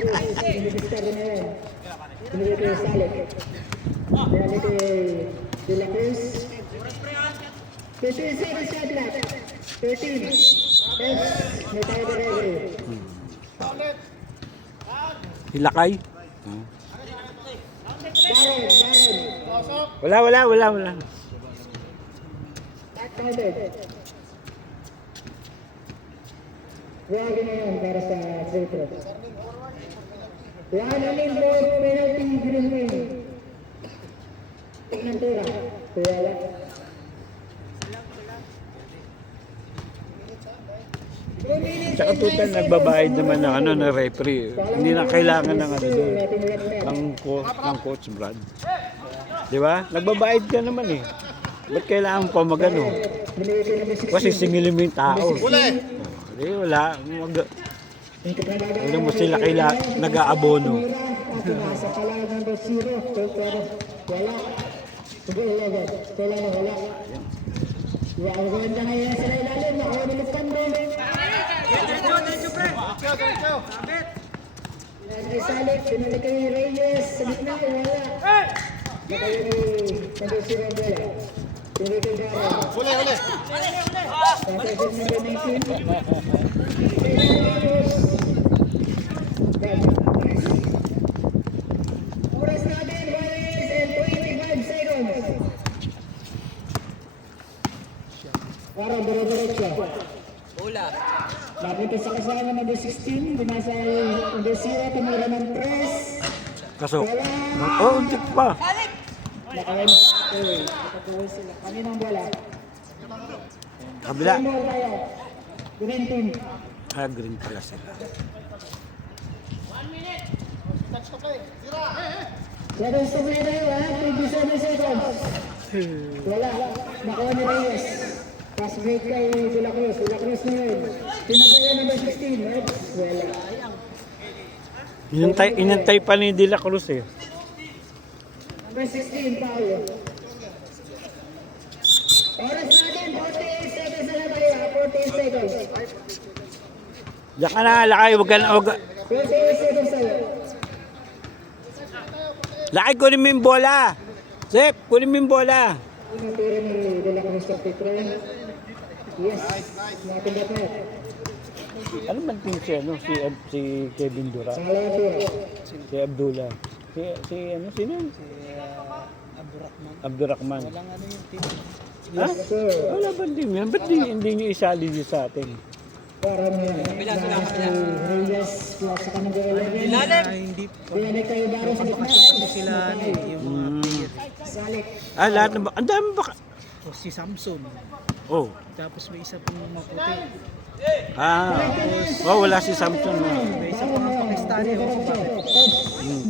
Pinibistar na yan. Pinibigay kay Salek. Pinibigay kay De La Cruz. 13 seconds shot clock. 13. May tayo na referee. Hilakay? Darren. Wala. Back counted. Wagi na yan para sa free throw. One only more penalty green wing. Tingnan tira. Wala. Tsaka total nagbabayad naman ng ano na referee. Hindi na kailangan ng ano doon. Ang coach Brad. Di ba? Nagbabayad ka naman eh. Ba't kailangan pa magano? Kasi singilin mo yung tao. Di wala. Ano mo sila nag-aabono. Sa pala number 0. Wala. Sige, 11. Kailangan wala. Ang ganda na yan sa ilalim. Nakaulilukan doon. Diretso, pre. Sabit. Pinagay Salek, pinalik kay Reyes. Sa gitna, wala. Nakaya ni number 0 ang bola. Pinalik kay Darren. Huli. Pasay sa number 19. Oras natin, 1 minutes and 25 seconds. Parang dire-diretso. Bola. Napunta sa kasama number 16, dumasa yung number 0, tumira ng 3. Kaso, untik pa. Nakawin, nakakuha sila. Kaninang bola? Kabila. Sino tayo? Green team. Green pala sila. 7 to play tayo ha, 27 seconds. Wala, nakuha ni Reyes. Pass break kay De La Cruz. De La Cruz na yun. Pinagayan number 16, right? Wala. Inantay pa ni De La Cruz eh. Number 16, Paolo. Oras natin, 48 seconds na lang tayo ha, 48 seconds. Diyan ka na, lakay. Huwag ka na. 48 seconds tayo. Lakay, kunin mo yung bola. Sep, kunin mo yung bola. Unang tira ni De La Cruz sa pitron. Yes, natindat na. Ano man team si Kevin Durant? Pangalawang tira. Si Abdullah. Sino yun? Abdurrahman. Walang ano yung team. Ha? Yes, sir. Wala ba din yan? Ba't hindi nyo isali dito sa atin? Parang yan. Si Reyes plus sa kanang 11. Ilalim. Hindi Pinalik kayo daro sa gitna. sila yung mga player. Salik. Lahat na ba? Ang dami ba? O si Samson. Oh. Tapos may isa pang maputi. Wala si Samson. May isa pang Pakistani. O si bakit?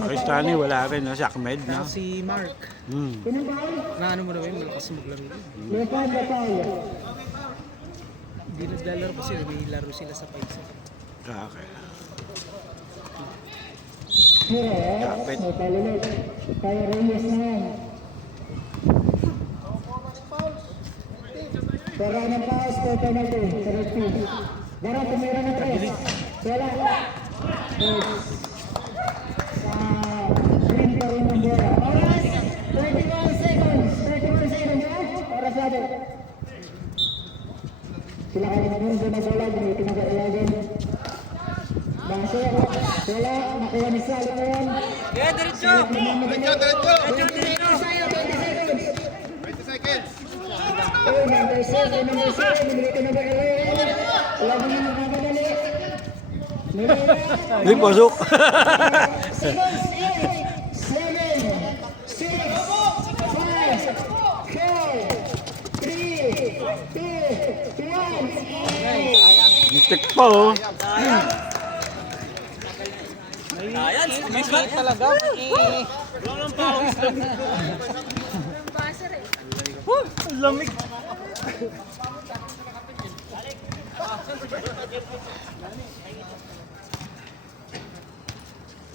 Pakistani, wala rin. Si Ahmed, no? Si Mark. Pinabawal. Na ano mo na yun, malakas maglaro. Lepan na tayo. Hindi naglalaro kasi may laro sila sa paisa. Okay. Hira, Kapit. may palulit. Tayo Reyes na yan. Pera ng paus ko penalty. Penalty. Dara, tumira ng 3. Bola. Sa green pa rin ng bola. Oras, 31 seconds. 31 seconds, ha? Oras natin. Sila kayo naman doon na bola. Gamitin ng 11. Base, bola. Nakuha ni Salo na yan. Diretso. Diretso! 20 seconds. Oh, number 7, number 7. Binili ko number 11. Wala mo na magkamadali. Hindi, pasok. 7, 6, 5, 4, 3, 2, 1. Nitik pa, oh. Ayan, sumigat talaga. Walang pawis lang. Lamig.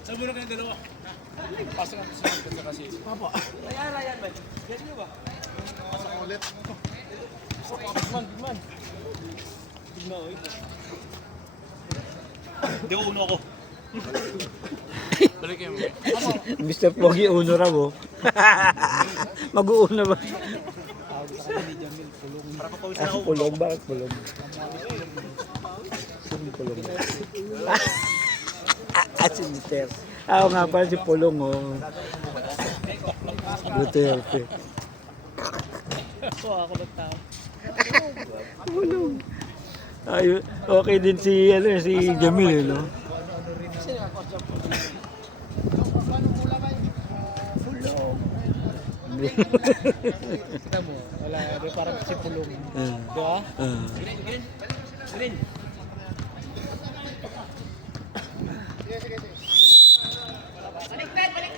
Sabi na kayo dalawa. Pasok natin sa mga kasi. Papa. Ayan ba? Yan nyo ba? Pasok ulit. Bigman. Bigman, oy. Hindi ko uno ako. Mr. Pogi, uno raw oh. Mag-uuna ba? Pulong, bakit pulong? Sino pulong? Si Mr. Oo nga pala si Pulong oh. Duterte. Ako nagtao. Pulong. Ayun, okay din si Jamil eh, no? Kita mo, wala, parang si Pulong. Diba? Green.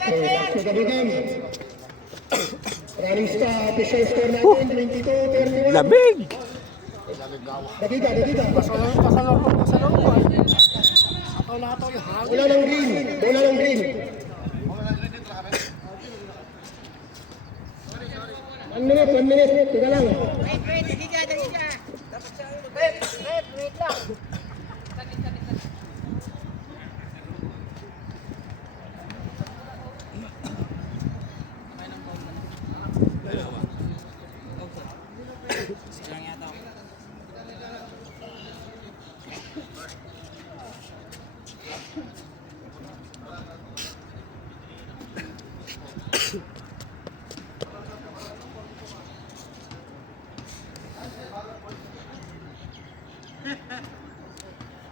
Back to the beginning. Running star, official score natin, 22-31. Lamig! Dakika. Bola ng green. 1 minute. Tiga lang. Silang yata ako.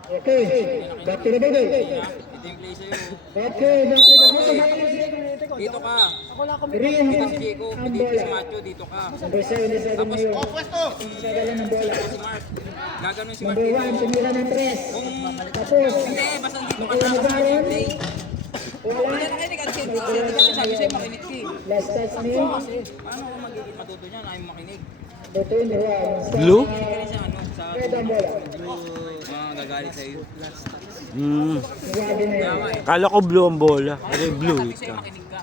Okay, back to the middle. Ito yung play sa'yo. Okay, back to the middle. Dito ka. Green, Dito si Diego. ang Dito si bola. Macho. Dito ka. Number 7 Tapos, ngayon. Sagala ng bola. si Mark. Gaganon si Mark Number dito. 1, tumira ng 3. Kung Tapos, hindi, basta dito ka nakuha na na kasi Baron. play. Wala. Hindi nakinig ang chat. Sabi sa'yo makinig ka eh. Last touch ni Paano ko magiging matuto niyan? Ayaw makinig. number 21. Blue? Hindi ka rin sa ano, sa Red ang bola. gagalit sa'yo. Grabe na yun. Kala ko blue ang bola. Kasi blue Sabi eh. sa'yo makinig ka.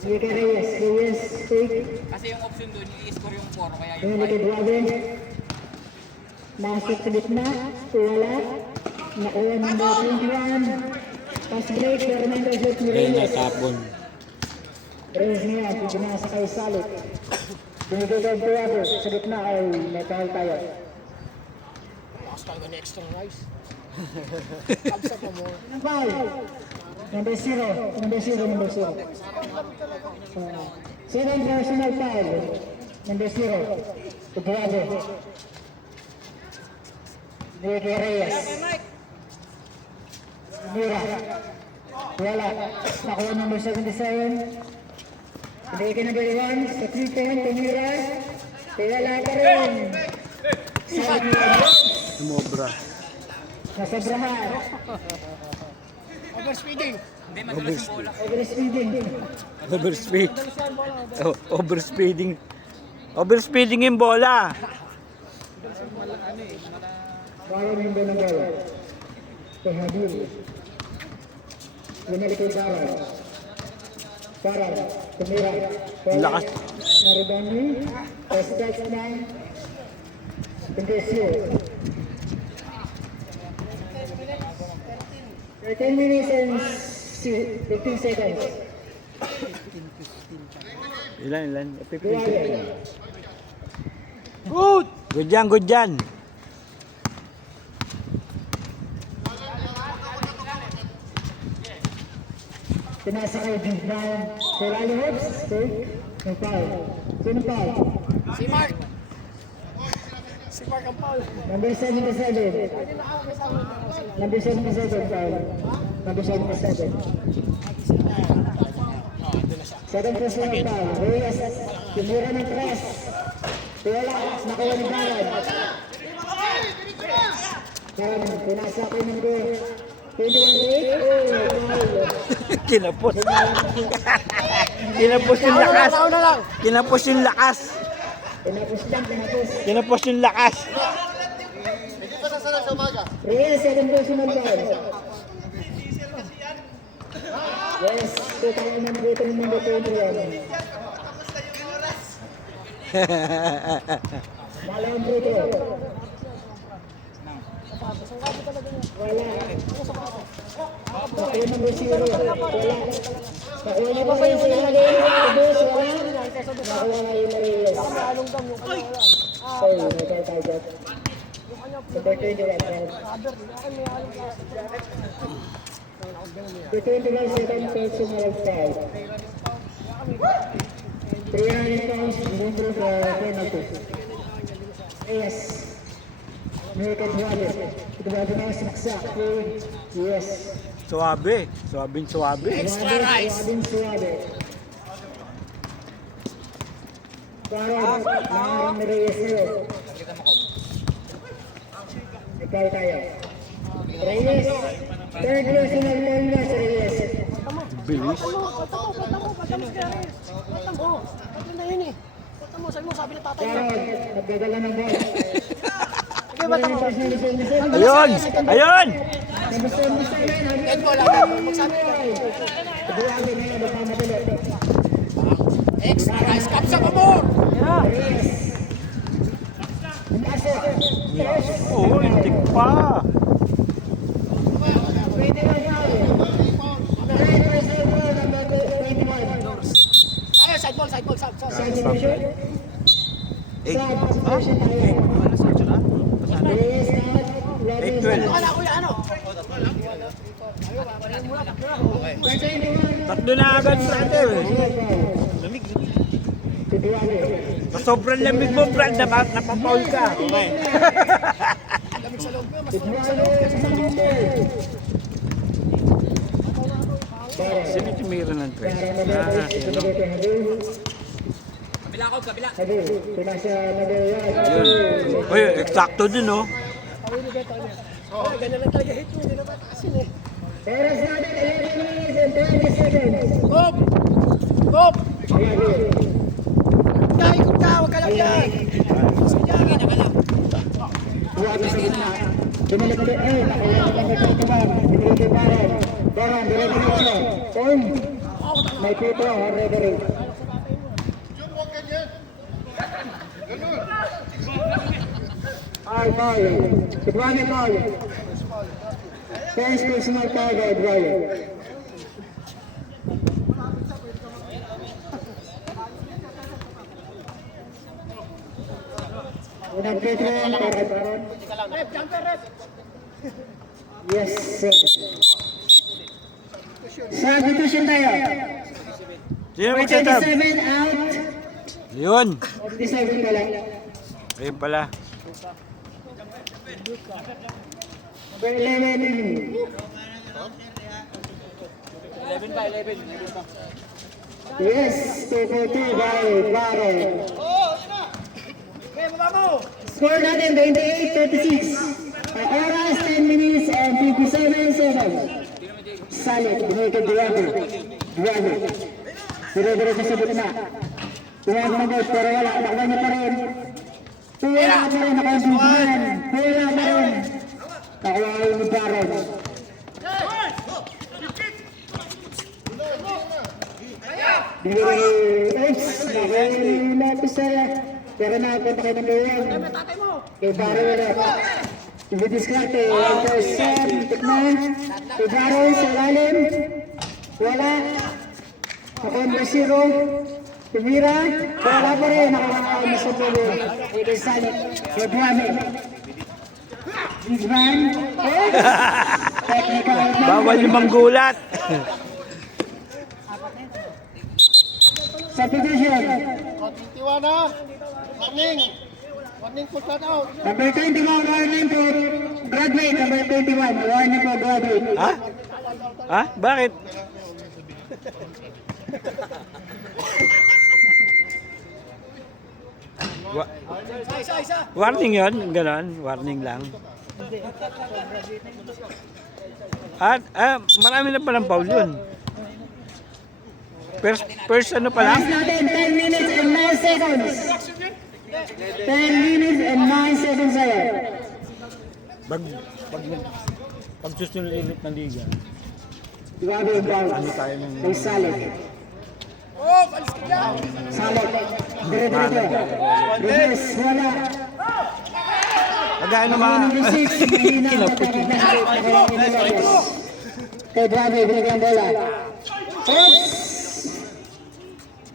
Sige kay Reyes, take. Kasi yung option doon, i-score yung 4, kaya yung Yung likod Robin. Masok sa gitna. Wala. Nakuha number 21. Pass break. Fernando Jet ni Kaya Reyes. natapon. Reyes niya. Pinasa kay Salit. Binigay kay Tuwado. Sa gitna ay may kahal tayo. Foul. Number 0. Sino ang personal foul? Number 0. Tuwado. Binigay Reyes. Mura. Wala. Nakuha number 77. Binigay ka number 1. Sa 3 point. Tumira. Wala pa rin. Sabi niya. Sumobra. Nasobrahan. Hindi, madalas yung bola. Overspeeding. Overspeed. Oh, overspeeding. Overspeeding yung bola. Parang yung bola ng bola. Pahadul. Lumalik kay Parang. Parang. Tumira. Ang lakas. Narubani. First touch na. Tendesyo. 13 minutes and 15 seconds. Ilan? 15 Duwalo. seconds. Good yan. Pinasa kay Big Man. Ferrari Hoops. Take. May foul. Sino foul? Si Mark ang Paul. Number 77. Number 77 foul. Number 77. Second personal foul. Reyes. Tumira ng 3. Wala. Nakuha ni Baron. Baron. Pinasa kay number 21. Foul. Kinapos. Kinapos yung lakas. Kinapos yung lakas. Pinapos lang. Pinapos. Kinapos yung lakas. Reyes. Second personal foul. Yes. Kita ko naman dito ng number 21. Malang free throw. Wala. Nakuha number 0. Wala. Nakuha na ba yung nilagay mo? Boss, wala. Nakuha na yung Mariles. Sorry, nagkakagad. Number 21. The 21 second personal foul. 300 pounds, number of penalty. Yes. Naked wallet. Ito ba ito na sinaksak? Yes. Suwabe. Suwabing suwabe. Suwabing suwabe. Parang maaaring na Reyes nyo. Ikaw tayo. Reyes. Third personal foul na sa Reyes. Bilis. Parang nagdadala ng ball. Ayun! Ayun! Oo, intik pa. Tatlo na agad, brother. Lamig. Sa sobrang lamig mo, Brad, napapaul ka. Okay. Sino tumira ng tres? Sino? Kabila ko, kabila. Yun. Uy, eksakto din, no? Oras natin 11 minutes and 20 seconds. Bob! Bob! Ikot ka, huwag ka lang yan! Buwag sa gitna. Dumalik ulit. Nakuha ka ng katutuban. Dumalik kay Baron. Baron, dire-diretso. Turn. May pito, referee. Foul. Edward foul. First personal foul by Edward. Unang free throw para Baron. Yes, sir. Substitution tayo. Sino magsatab? 27 out. Yun. 27 pala. Ayun pala. Number 11 in. 11 ba, 11. Yes, 2-2 by Baron. Score natin 28-36. Oras 10 minutes and 57 seconds. Salit, binigay Duwago. Dire-diretso sa gitna. Duwago na guys, pero wala. Nakuha niya pa rin. Wala pa rin, nakasundan. Wala pa rin. Nakuha yung Baron. Pero nakapunta kayo ng gawin. Kay Baron wala. Ibidiscarte. Intercept. Tikman. Kay Baron sa lalim. Wala. Nakuha 0. Tumira. Wala pa rin. Nakuha na sa tulo. Kay Salit. Kay Buwame. Big man. Technical. Bawal yung manggulat. Substitution. Warning for shut out. Number 21, warning po. Graduate, number 21. Warning po, graduate. Ha? Ha? Bakit? Warning yun? Ganon? Warning lang? At marami na palang foul yun. First ano pa lang? Last natin, 10 minutes and 9 seconds. 10 minutes and 9 seconds sa'yo. Pag susunod ulit ng liga, Grabe yung ball. May Salit. Salit. Dire-diretso. Reverse, wala. Pagano Number 6, mahina ang pagkakabasket. Nakuha ni Dolores. Kay Bravo, binigyan bola. Oops!